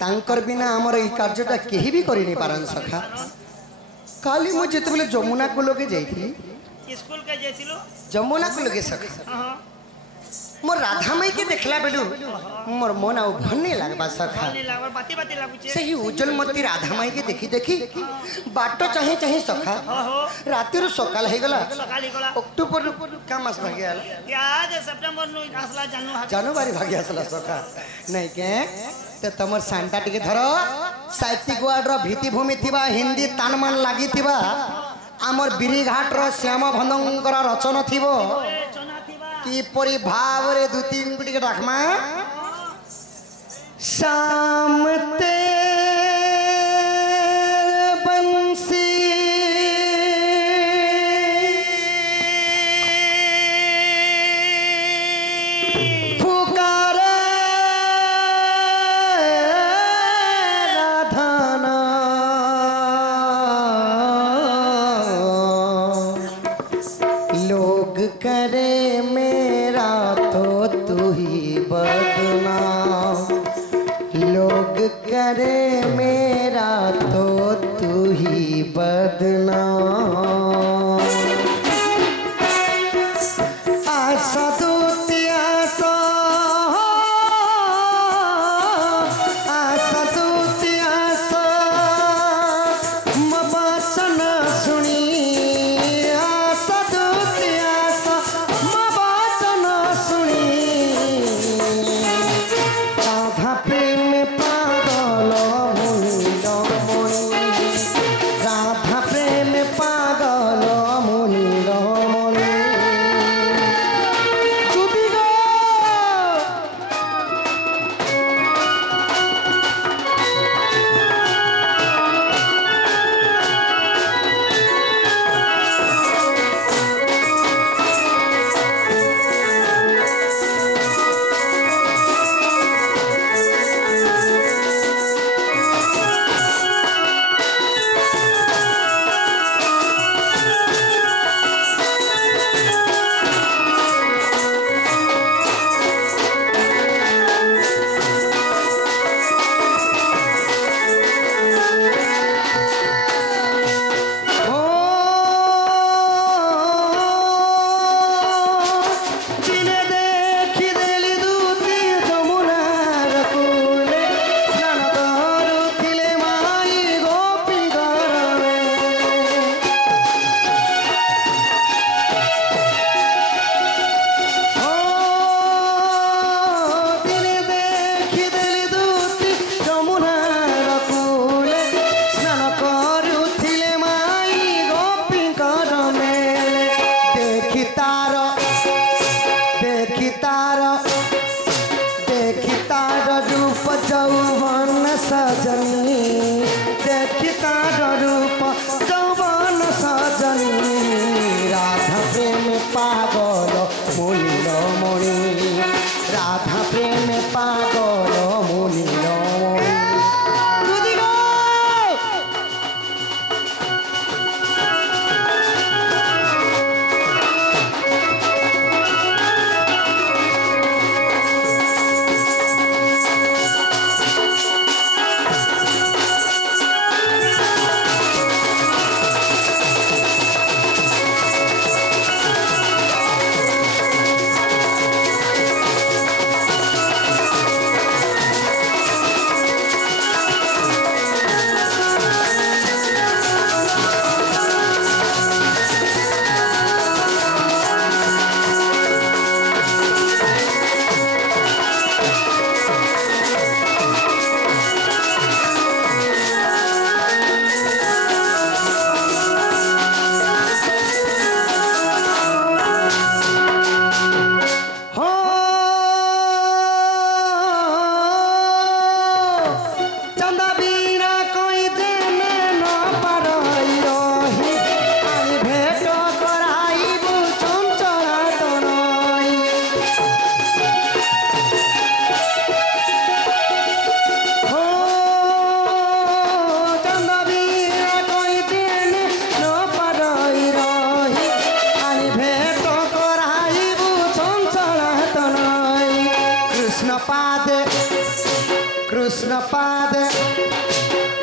तांकर बिना आमर ई कार्यटा केही भी करि नहीं पारन सखा काली मु जेते बेले जमुना को लगे जाइथि स्कूल के जेतिलो जमुना को लगे सखा हां मोर राधा माई के देखला बेलु मोर मन आउ भन्ने लागबा सखा नहीं लागबा बाती बाती लागुचे सही उज्जवलमती राधा माई के देखी देखी बाट चाहे चाहे सखा राति रो सकाल हे गला सकाली गला अक्टोबर का मास भाग्य आला याद सितंबर नु आसला जनवरी भाग्य आसला सखा नहीं के ते तमर सांटा टिके धरो साहित्यिक वार्ड रो भीतिभूमि थिबा हिंदी तानमान लागि थिबा आमर बिरीघाट रो श्याम भंदंकर रचना थिबो कि परि भाव रे दु तीन गुटी के राखमा शाम ते बंसी पुकार राधाना लोग करे मेरा तो तू ही बदनाम लोग करे मेरा तो तू ही बदनाम आशा दूती आशा आशा दूती आशा मबाचन सुनी आशा दूती आशा मबाचन सुनी राधा प्रेम पागल मुनिंद मणि राधा प्रेम पागल मुनिंद मणि डूबी गो दिने देखी देली दूती जमुनार कूले स्नान करुथिले माई गोपी गरवे दिने देखी देली दूती जमुनार कूले स्नान करुथिले माई गोपी गरवे देखी तार रूप जौवन सजनी देखी तार रूप जौवन सजनी राधा प्रेम पागल मुनिंद मणि राधा प्रेम पागल मुनिंद मणि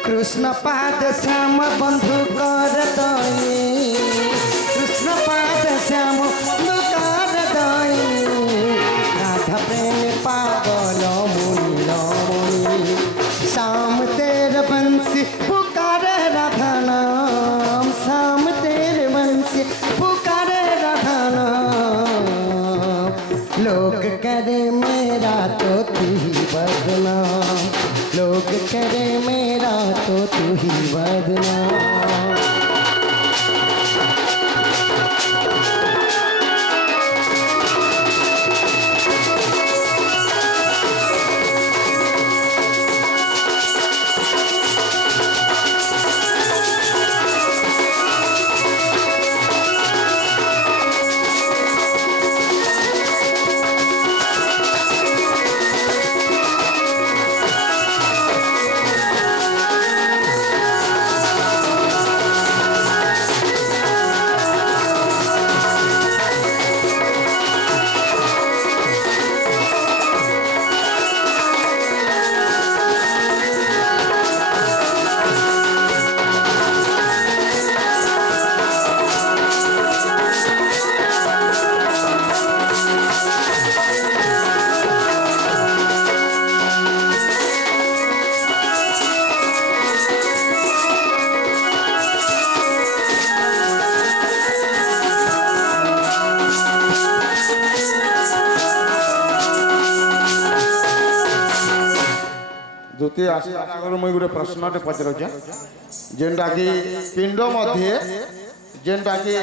कृष्ण पाद श्याम बंधु कर दई कृष्ण पाद श्याम बंधु कर दई राधा प्रेम पागल मुनि श्याम तेरे बंसी पुकारे राधा नाम श्याम तेरे बंसी पुकारे राधा नाम लोग करे मेरा तो तू ही बदनाम लोग करे मेरा तो तू ही बदनाम। द्वितीय आगर मुई गोटे प्रश्नटे पचारे जेनटा कि पिंड मध्य जेनटा कि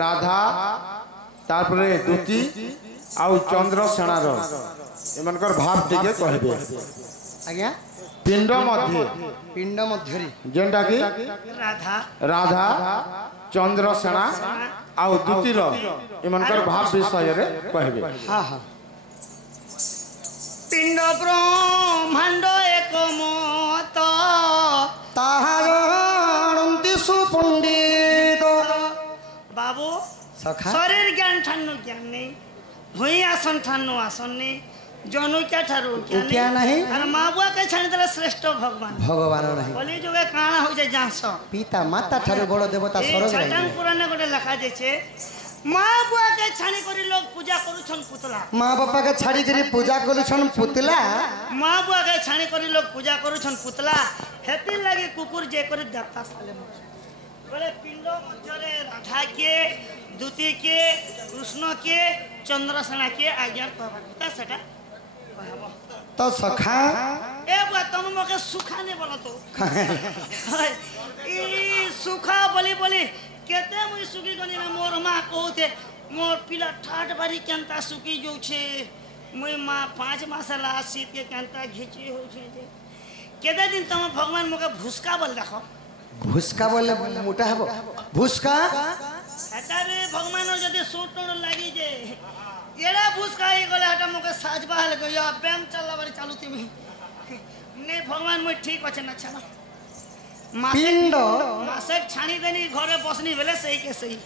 राधा तारपरे द्युति आउ चंद्रसेनार एमनकर भाव टिके कहबे आज्ञा पिंड मध्य जेनटा कि राधा चंद्रसेना आउ द्युतिर एमनकर भाव विषय रे कहबे। हाँ हाँ पिंड ब्रह्मांड एक मत ताहारंती सुपंडित बाबू सखा शरीर ज्ञान ठानु ज्ञान नहीं भुई आसन ठानु आसन नहीं जनु क्या ठारू क्या नहीं और माँ बुआ के छाणी देले श्रेष्ठ भगवान भगवान नहीं बोली जोगे काना हो जाए जांस पिता माता ठारू बड़ देवता सरग छटान पुराण गोटे लिखा जाए माँ बुआ के छाणी करी लोग पूजा करूछन पुतला माँ बापा के छाड़ी करी पूजा करूछन पुतला माँ बुआ के छाणी करी लोग पूजा करूछन पुतला हेती लगी कुकुर जे करी देवता साले बोले पिंड मध्यरे राधा के द्युति के कृष्ण के चंद्रसेना के आज्ञा कहबा सेटा तो सखा ए बुआ तुम मके सुखा ने बोला तो ई सुखा बोली बोली केते मुई सुखी गनी ना मोर मां कहते मोर पिला ठाट बारी केनता सुखी जो छे मुई मां 5 मास ला शीत के केनता घिची हो छे केते दिन तुम भगवान मके भुसका बोल देखो भुसका बोले मोटा हबो भुसका हटा रे भगवान जदि सोटण लागी जे एड़ा भुसका ही गले हटा मके साज बहाल गयो ब्याम चलला बारी चालू तिमी ने भगवान मुई ठीक अछि ना छना पिंड मासे छाणी देनी घरे बसनी बेले सही के सही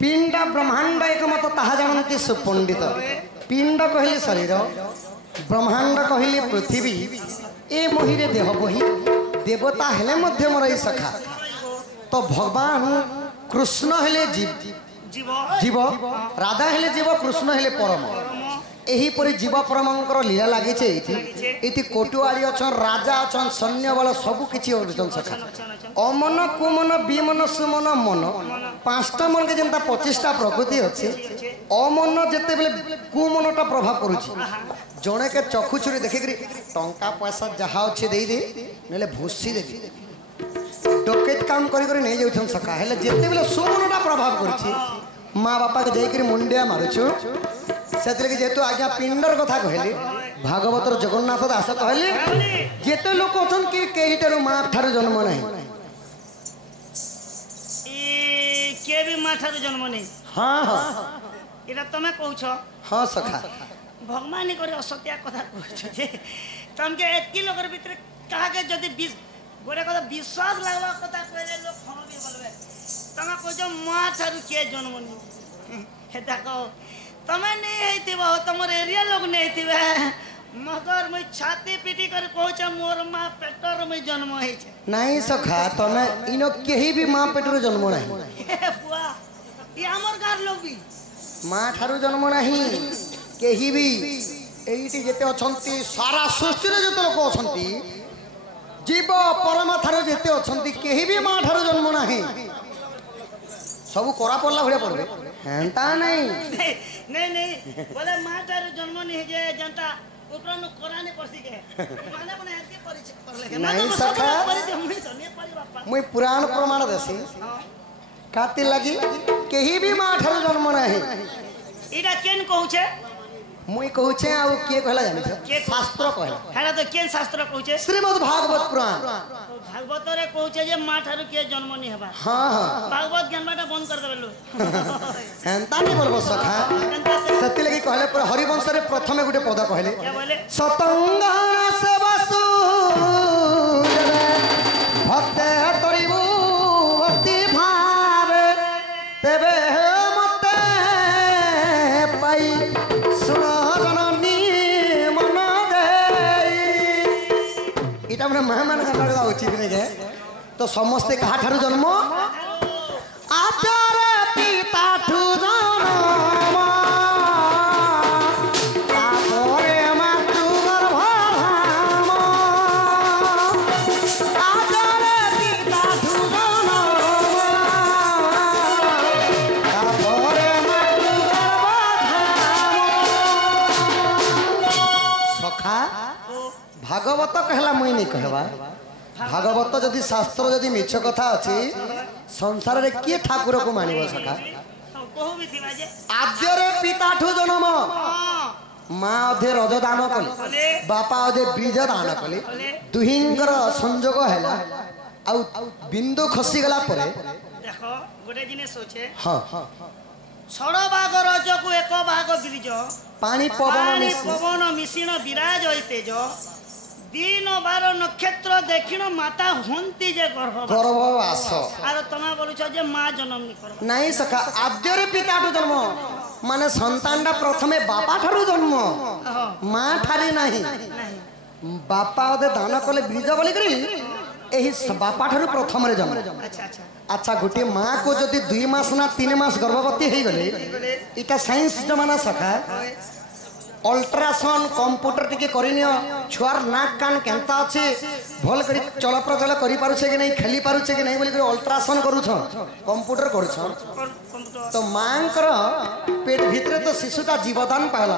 पिंड ब्रह्मांड एक मत ताहा जानती सुपंडित पिंड कहले शरीर ब्रह्मांड कहले पृथ्वी ए मोहिरे देह बही देवता हेले मध्य मोर सखा तो भगवान कृष्ण हेले जीव जीव राधा हेले जीव कृष्ण हेले परम एही परि जीव परमंकर लीला लागि छे इति कोटुआली अछन राजा अछन सैन्य बल सब किछि अछन सखा अमन कुमन विमन सुमन मन पांचटा मन के जेंता 25टा प्रकृति अछि अमन जेते बेले कुमनटा प्रभाव करूछि जणे के चक्षु छुरी देखि करी टंका पैसा जहा अछि देई दे नेले भूसी दे डकेत काम करी करी नै जाउछन सखा हेले जेते बेले सुमनटा प्रभाव करूछि माँ बापा के जाई करी मुंडिया मारुछु सेतले जेतु आज्ञा पिंडर कथा कहली भागवतर जगन्नाथ दास कहली जेते लोक अछन कि केहिटारो माँ ठारो जन्म नाही के भी माँ ठारो जन्म नहीं हां हां एटा तमे कहूछ हां सखा भगवान करे असत्या कथा कहछ जे तमके एतकी लोकर भीतर कहा के जदी गोरे कथा विश्वास लागला कथा कहले लोग खम भी बोलबे तमे कहछ माँ ठारो के जन्म नहीं हेता को तमे नहीं हेतिबो तमर एरिया लोग नहीं हेतिबे मगर मैं छाती पीटी कर कहूचे मोर माँ पेटर में जन्म है नहीं सखा तमे इनो केही भी माँ पेटर जन्म नहीं बुआ ये हमर गार लोग भी माँ ठारू जन्म नहीं केही भी एइटी जेते अछंती सारा सृष्टि रे जेते लोक अछंती जीव परमा ठारू जेते अछंती केही भी माँ ठारू जन्म नहीं सब कोरा पड़ला भड़े पड़बे हेंता नहीं नहीं नहीं बोले माँ ठारू जन्म नहीं जे जनता ऊपर नु कोराने पड़सी के माने बने ऐसे परिचय कर ले नहीं सखा मुई पुराण प्रमाण देसी काती लगी केही भी माँ ठारू जन्म नहीं इडा केन कहूचे मुई कहूचे आ के कहला जानि छ शास्त्र कहला हेला तो केन शास्त्र कहूचे श्रीमद् भागवत पुराण भागवत रे कहूचे जे माँ ठारू के जन्म नहीं हेबा हां हां भागवत ज्ञान बाटा बंद कर देबेलो एंता नहीं बोलबो सखा सती लगी कहले पर हरिवंश रे प्रथमे गुटे पद कहले क्या बोले सतंगण से वसु भक्त तरिबु भक्ति भाव तेबे मते पाई सुन जननी मन देई इटा हमरे मेहमान का लगा उचित नहीं है तो समस्ते कहा ठारू जन्म आचार पिता ठू जन्म तापरे मातृ गर्भ धाम आचार पिता ठू जन्म तापरे मातृ गर्भ धाम सखा भागवत कहला मुई नहीं कहवा भागवत जदि शास्त्र जदि मिछ कथा अछि संसार रे किए ठाकुर को मानिबो सखा कहू भी थिबा जे आद्यरे पिता ठु जन्म माँ अधे रज दान कले बापा अधे बीज दान कले दुहिंगर संजोग हैला आउ बिंदु खसी गला परे देखो गोटे जिनिस होचे हां छड़ भाग रज को एक भाग बीज पानी पवन मिश्रण विराज होइते जो दिन बार नक्षत्र देखिन माता हंती जे गर्भवास आरो तमा बोलुछ जे मां जन्म नि कर नहीं सखा आद्यरे पिता ठु जन्म माने संतानडा प्रथमे बापा ठारू जन्म माँ ठारी नहीं बापा अधे दान कले बीज बोली करी एही बापा ठारू प्रथम रे जन्म अच्छा अच्छा अच्छा गोटे माँ को जदि 2 मास ना 3 मास गर्भवती हो गले इटा साइंस जमाना सखा अल्ट्रासाउंड कंप्यूटर टिके करिनियो छुआर नाक कान केंता अछि भल करी चल प्रचल करि पारुछे कि नहीं खेली पारुछे कि नहीं बोली करी अल्ट्रासाउंड करूछ कंप्यूटर करूछ तो मांकर पेट भितरे तो शिशुटा जीवदान पाला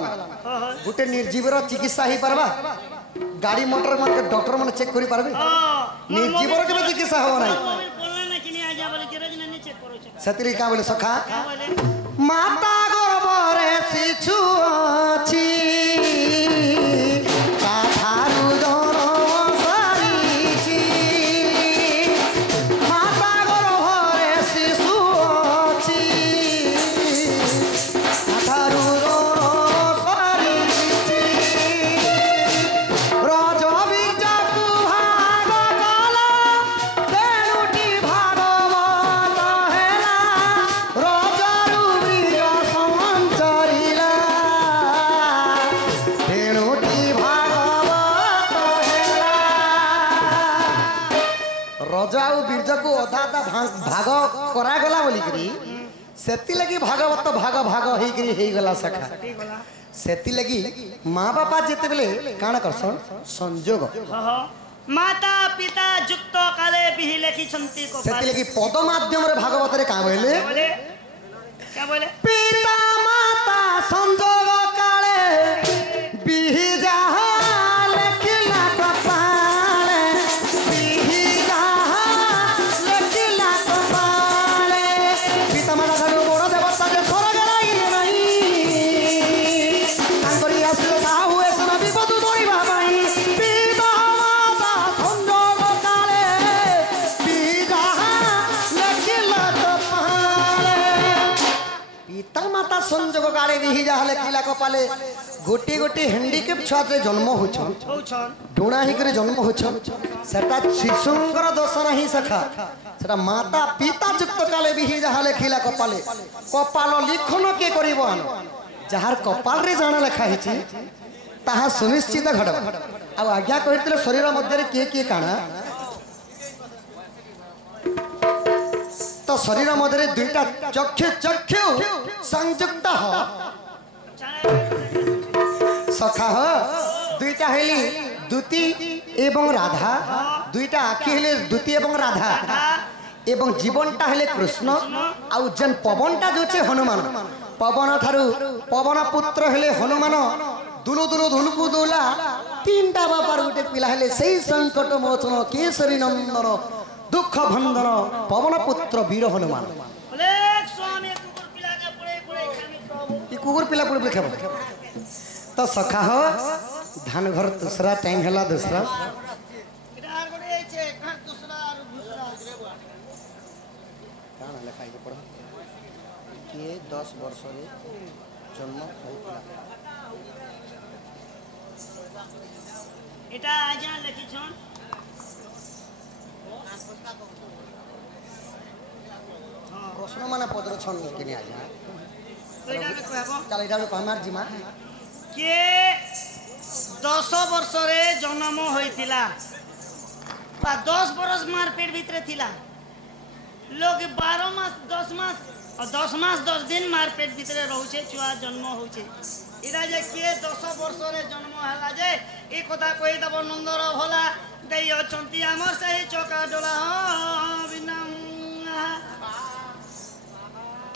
गोटे निर्जीवर चिकित्सा ही परबा गाड़ी मोटर मन के डॉक्टर मन चेक करि पारबे निर्जीवर के चिकित्सा हो नहीं बोलना ना कि नहीं आ जा बोले के रज नहीं चेक करो छ सतरी का बोले सखा माता गर्भ रे शिशु अछि काठारु जन्म सारिछि माता गर्भ रे शिशु अछि काठारु जन्म सारिछि रज बीज कु भाग कला तेनुटी भागवत हेला रजरु बीज संचरिला तेनुटी भागवत हेला रज आउ बीज को अधा अधा भाग करा गला बोली करी सेति लगी भागवत भाग भाग हेई करी हेई गला सखा सेति लगी माँ बापा जेते बेले काण करसन संजोग माता पिता युक्त काले बिहि लेखि छंती को सेति लगी पद माध्यम रे भागवत रे का बोले बोले क्या बोले पिता माता संजोग काले बिहि जहा लेखिला कपाले बिहि जहा लेखिला कपाले पिता माता ठारू बड़ देवता जे स्वर्ग नहीं तांकरी आसिले साहु ए सुना विपद तोड़िबा पाई पिता माता संजोग काले बिहि जहा लेखिला कपाले पिता माता संजोग काले बिहि जहा लेखिला कपाले गोटी गोटी हैंडीकेप छुआ जे जन्म होछन होछन डोना ही करे जन्म होछन सेटा शिशुंकर दोष नहीं सखा सेटा माता पिता युक्त काले बिहि जहा लेखिला कपाले कपाल लिखन के करिबो जहार कपाल रे जाना लेखा हिची ତାହା ସୁନିଶ୍ଚିତ ଘଟବ। ଆଉ ଆଜ୍ଞା କହିଥିଲେ ଶରୀର ମଧ୍ୟରେ କିଏ କିଏ କାଣା ତ ଶରୀର ମଧ୍ୟରେ ଦୁଇଟା ଚକ୍ଷୁ ଚକ୍ଷୁ ସଂଯୁକ୍ତ ସଖା ଦୁଇଟା ହେଲି ଦୁତି ଏବଂ ରାଧା ଦୁଇଟା ଆଖି ହେଲେ ଦୁତି ଏବଂ ରାଧା ଏବଂ ଜୀବନଟା ହେଲେ କୃଷ୍ଣ ଆଉ ଯେନ୍ ପବନଟା ଯୋଉଛେ ହନୁମାନ ପବନ ଠାରୁ ପବନ ପୁତ୍ର ହେଲେ ହନୁମାନ ଦୁଲୁ ଦୁଲୁ ଧୁଲକୁ ଦୋଲା ତିନିଟା ବାପାର ଗୋଟେ ପିଲା ହେଲେ ସେଇ ସଙ୍କଟ ମୋଚନ କେଶରୀ ନନ୍ଦନ ଦୁଃଖ ଭନ୍ଦନ ପବନ ପୁତ୍ର ବୀର ହନୁମାନ କୁକୁର ପିଲା ପୁଣି ଖାଇବ ତ ସଖା ହ ଧାନ ଘର ଦୁସରା ଟାଇମ ହେଲା ଦୁସରା କିଏ 10 ବର୍ଷରେ ଜନ୍ମ ହୋଇଥିଲା এটা আজ্ঞা লিখিছন প্রশ্ন মানে পদর ছন কিনি আজ্ঞা কইটা কইবো চাল এটা কমার জিমা কে 10 বর্ষরে জন্ম হইতিলা বা 10 বরস মার পেট ভিতরে থিলা লোক 12 মাস 10 মাস और 10 मास 10 दिन मार पेट भितरे रहउछे छुआ जन्म होउछे इरा जे के 10 वर्ष रे जन्म हला जे ए कथा कहि दब नंदर भला देय चंती हमर सही चौका डोला बिना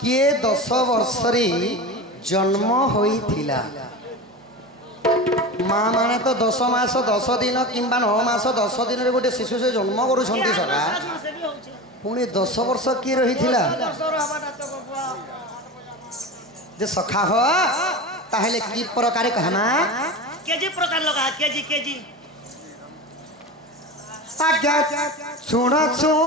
किए 10 वर्ष रे जन्म होइथिला माँ माने तो 10 मास 10 दिन किंबा 9 मास 10 दिन रे गोटे शिशु से जन्म करू छंती सका पुणी 10 वर्ष किए रहिथिला जे सखा हो ताहले की प्रकार कहना केजी प्रकार लगा केजी केजी आज्ञा सुन सुन